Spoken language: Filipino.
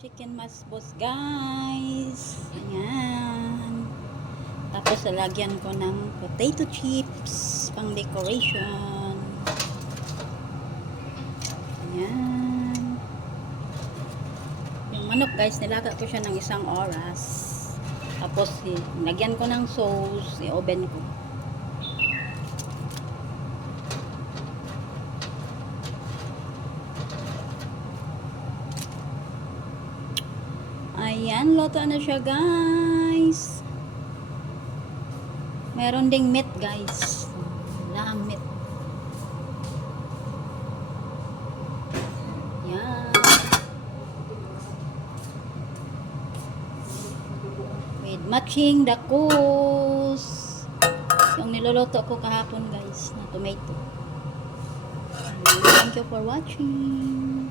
chicken masbos guys. Ayan. Tapos lalagyan ko ng potato chips pang decoration. Ayan. Yung manok guys, nilaga ko siya ng 1 oras. Tapos lagyan ko ng sauce, i-oven ko. Ayan, luto na siya guys. Meron ding meat guys. Lahang meat. Ayan. With matching dakos. Yung niluluto ko kahapon guys, na tomato. Thank you for watching.